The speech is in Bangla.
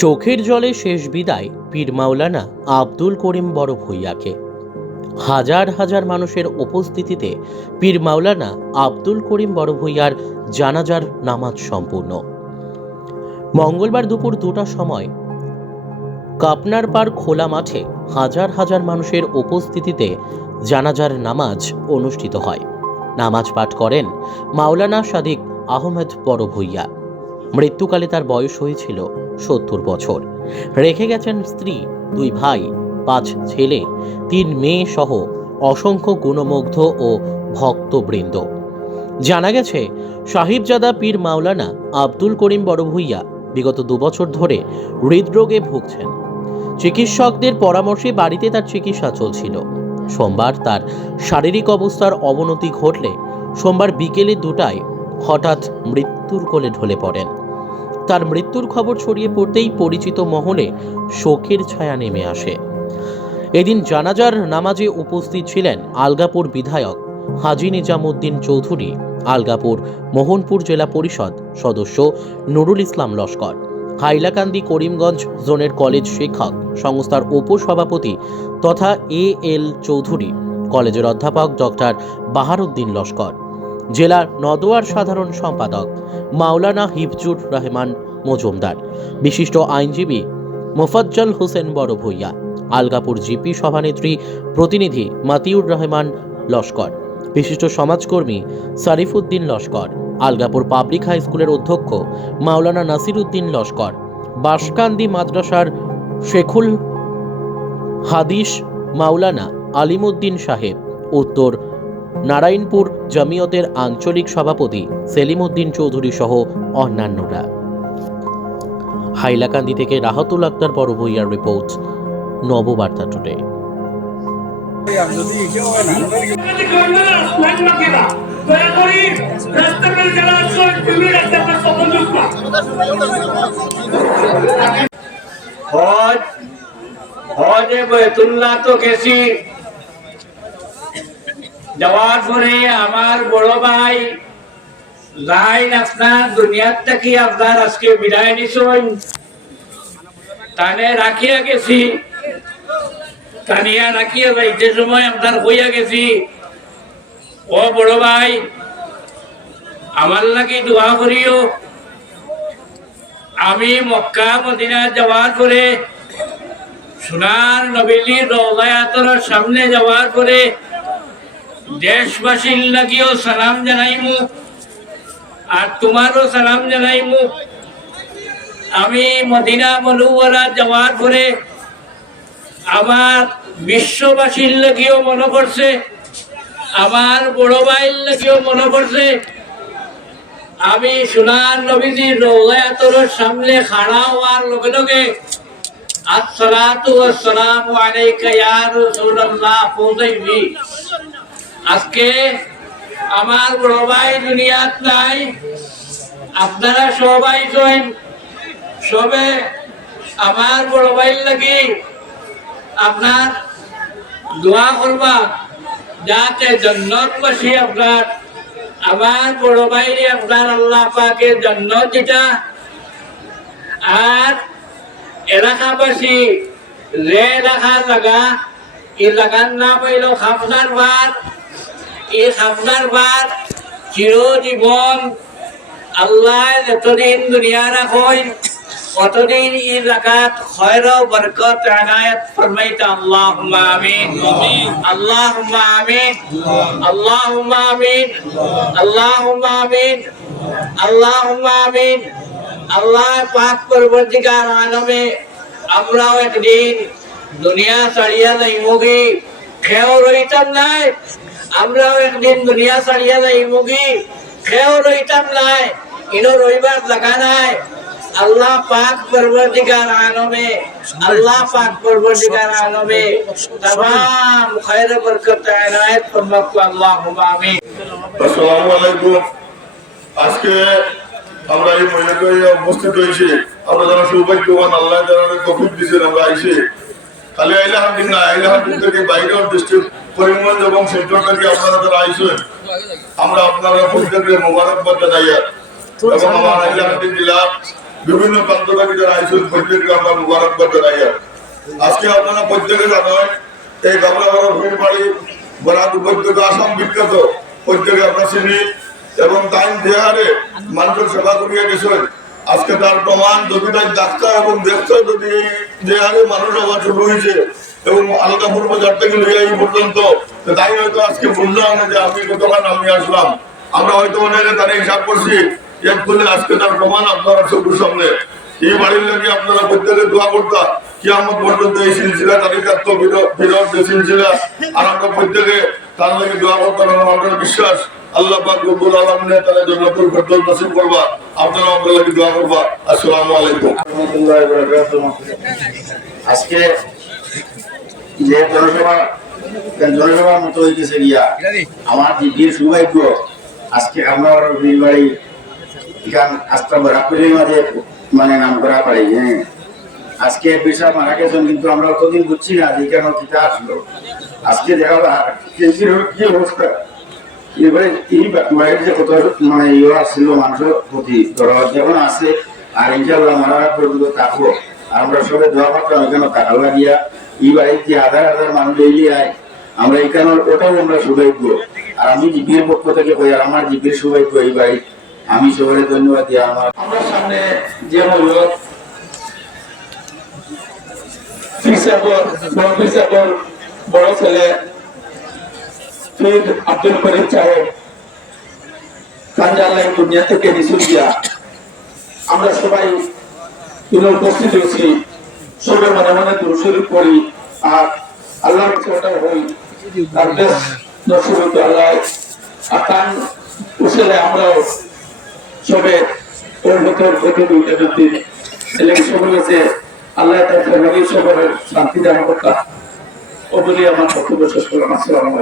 চোখের জলে শেষ বিদায় পীর মাওলানা আব্দুল করিম বড় ভূঁইয়াকে। হাজার হাজার মানুষের উপস্থিতিতে পীর মাওলানা আব্দুল করিম বড় ভূঁইয়ার জানাজার নামাজ সম্পূর্ণ। মঙ্গলবার দুপুর 2টার সময় কাপনার পাড় খোলা মাঠে হাজার হাজার মানুষের উপস্থিতিতে জানাজার নামাজ অনুষ্ঠিত হয়। নামাজ পাঠ করেন মাওলানা সাদিক আহমেদ বড় ভূঁইয়া। মৃত্যুকালে তার বয়স হয়েছিল 70 বছর। রেখে গেছেন স্ত্রী, 2 ভাই, 5 ছেলে, 3 মেয়ে সহ অসংখ্য গুণমুগ্ধ ও ভক্তবৃন্দ। জানা গেছে সাহিবজাদা পীর মাওলানা আব্দুল করিম বড় ভূঁইয়া বিগত 2 বছর ধরে হৃদরোগে ভুগছেন। চিকিৎসকদের পরামর্শে বাড়িতে তার চিকিৎসা চলছিল। সোমবার তার শারীরিক অবস্থার অবনতি ঘটলে সোমবার বিকেলে 2টায় হঠাৎ মৃত্যুর কোলে ঢলে পড়েন। তার মৃত্যুর খবর ছড়িয়ে পড়তেই পরিচিত মহলে শোকের ছায়া নেমে আসে। এদিন জানাজার নামাজে উপস্থিত ছিলেন আলগাপুর বিধায়ক হাজী নিজামুদ্দিন চৌধুরী, আলগাপুর মোহনপুর জেলা পরিষদ সদস্য নুরুল ইসলাম লস্কর, হাইলাকান্দি করিমগঞ্জ জোনের কলেজ শিক্ষক সংস্থার উপসভাপতি তথা এল চৌধুরী, কলেজের অধ্যাপক ডক্টর বাহারুদ্দিন লস্কর, জেলা নদোয়ার সাধারণ সম্পাদক মাওলানা হিফজুর রহমান মজুমদার, বিশিষ্ট আইনজীবী মোফাজ্জল হোসেন বড় ভূঁইয়া, আলগাপুর জিপি সভানেত্রী প্রতিনিধি মাতিউর রহমান লস্কর, বিশিষ্ট সমাজকর্মী সারিফুদ্দিন লস্কর, আলগাপুর পাবলিক হাই স্কুলের অধ্যক্ষ মাওলানা নাসির উদ্দিন লস্কর, বাসকান্দি মাদ্রাসার শেখুল হাদিস মাওলানা আলিমুদ্দিন সাহেব, উত্তর নারায়ণপুর জামিয়তের আঞ্চলিক সভাপতি সেলিম উদ্দিন চৌধুরী সহ অন্যান্যরা। হাইলাকান্দি থেকে রাহাতুল আক্তার বড় ভূঁইয়ার রিপোর্ট, নববার্তা টুডে। তো গেছি, যাওয়ার পরে আমার বড় ভাই লাইন আপনার দুনিয়ার থেকে আপনার আজকে বিদায় নিছেন, তানে রাখিয়া গেছি, তানিয়া রাখিয়া যাইতে সময় আপনার হইয়া গেছি, ও বড় ভাই আমার লাগি দোয়া করিও। আমি মক্কা মদিনা যাওয়ার পরে সোনার নবীর রওজায়ে আতরের সামনে যাওয়ার পরে দেশবাসীর লাগিও সালাম জানাইমু, আর তোমারও সালাম জানাইমু। আমি মদিনা মুনাওয়ারা যাওয়ার পরে আমার বিশ্ববাসীর লাগিও মনে পড়ছে, আমার বড় ভাইয়ের লাগিও মনে পড়ছে। আমি সোনার নবীজির রওজায়ে আতরের সামনে খাড়া হওয়ার লগে লগে আসসালাতু ওয়াসসালামু আলাইকা ইয়া রাসূলুল্লাহ পৌঁছাইবি। আজকে আমার বড় ভাই দুনিয়াত নাই, আপনারা সবাই জয়েন সবে আমার বড় ভাইয়ের লাগি আপনার দোয়া করবা, যাতে জান্নাতবাসী আপনার আমার বড় ভাইরে আপনার আল্লাহ পাকের জান্নাত দিতা। আর এলাকাবাসী যে এলাকা জায়গা এই জায়গার নাম হইল খাফনার বার। এই খাফনার বার চিরজীবন আল্লাহ যতদিন দুনিয়া রাখেন অতদিন এই জায়গাত খয়র বরকত এনায়েত ফরমাইতা। আল্লাহুম্মা আমিন, আল্লাহুম্মা আমিন, আল্লাহুম্মা আমিন, আল্লাহুম্মা আমিন, আল্লাহুম্মা আমিন। আল্লাহ পাক পরবর্তীকার আলমে আমরাও একদিন দুনিয়া ছাড়িয়া যাইমুগি, খেয়েও রইতাম নাই। আমরাও একদিন দুনিয়া ছাড়িয়া যাইমুগি, খেয়েও রইতাম নাই, ইনো রইবার জায়গা নাই। আল্লাহ পাক পরবর্তীকার আলমে, আল্লাহ পাক পরবর্তীকার আলমে तमाम खैर बरकत इनायत फरमाओ। আল্লাহুম্মা আমিন। আসসালামু আলাইকুম। আজকে আমরা এই মহিলাকে উপস্থিত হয়েছি, আমরা যারা সৌভাগ্যবান, আল্লাহ যারা তৌফিক দিয়েছেন আমরা আইসি। খালি আইলাহান্দিন না, আইলাহান্দিন থেকে বাইরেও ডিস্ট্রিক্ট করিমগঞ্জ এবং সেন্টার থেকে আপনারা যারা আইসেন, আমরা আপনারা প্রত্যেকের মোবারকবাদ জানাই। এবং আমার আইলাহান্দিন জেলার বিভিন্ন প্রান্ত থেকে যারা আইসুন প্রত্যেককে আমরা মুবারকবাদ জানাই। আজকে আপনারা প্রত্যেকে জানেন এই গাবলাগড় ভূমির বাড়ি বরাক উপত্যকা আসাম বিখ্যাত, প্রত্যেকে আমরা চিনি এবং তাই দেহারে মানুষের সেবা করিয়া গেছেন। আজকে তার প্রমাণ যদি তাই ডাক্তার এবং দেখতে যদি এই দেহারে মানুষ আবার শুরু হয়েছে এবং আলাদাপুর বাজার থেকে নিয়ে এই পর্যন্ত, তাই হয়তো আজকে বুঝলাম না যে আমি গতকাল আমি আসলাম। আমরা হয়তো অনেকে তারা হিসাব করছি এক করলে আজকে তার প্রমাণ আপনারা চোখের সামনে। এই বাড়ির লাগে আপনারা প্রত্যেকে দোয়া করতাম কিয়ামত পর্যন্ত এই সিলসিলা তালিকার তো বিরোধ যে সিলসিলা, আর আমরা প্রত্যেকে তার লাগে দোয়া করতাম। আমাদের বিশ্বাস আল্লাহ পাক রব্বুল আলামিন তাআলা জান্নাতুল ফেরদৌস নসিব করবা। আপনারা আমাদের লাগে দোয়া করবা। আসসালামু আলাইকুম ওয়া রাহমাতুল্লাহি ওয়া বারাকাতুহু। আজকে যে জনসভার মতো হইতেছে গিয়া আমার দিদির সৌভাগ্য আজকে আমার বাড়ি এখান আস্থা বরাকপুরের মাঝে মানে নাম করা পারি। হ্যাঁ, আজকে বিশা মারা গেছেন কিন্তু আমরা অতদিন বুঝছি না যে কেন কিতা আসলো। আজকে দেখা কি অবস্থা এবারে এই বাড়ির যে কত মানে ইয়ে আসছিল মানুষের প্রতি দরদ যেমন আছে, আর ইনশাল্লাহ মারা পর্যন্ত থাকবো। আমরা সবাই দোয়া করতাম এখানে টাকা লাগিয়া এই বাড়িতে হাজার হাজার মানুষ এগিয়ে আয় আমরা এখানে ওটাও আমরা সৌভাগ্য। আর আমি জিপির পক্ষ থেকে কই আর আমার জিপির সৌভাগ্য এই বাড়ি। আমি সবাই ধন্যবাদ দিই। আমরা সামনে যে হল বড় ছেলে আব্দুল করিম সাহেব কাঞ্জালাই দুনিয়া থেকে নিচু দিয়া আমরা সবাই উপস্থিত হয়েছি। সবাই মনে মনে দুরুশরীফ করি আর আল্লাহর ছোটা হই তার বেশ নসিবত আল্লাহ আকান উসলে আমরাও সবে ওর ভেতর থেকে দুইটা দুটি সবাই আছে আল্লাহ তার ফ্যামিলি সবার শান্তি দান করতাম। ও বলি আমার বক্তব্য শেষ করলাম। আসসালামু আলাইকুম।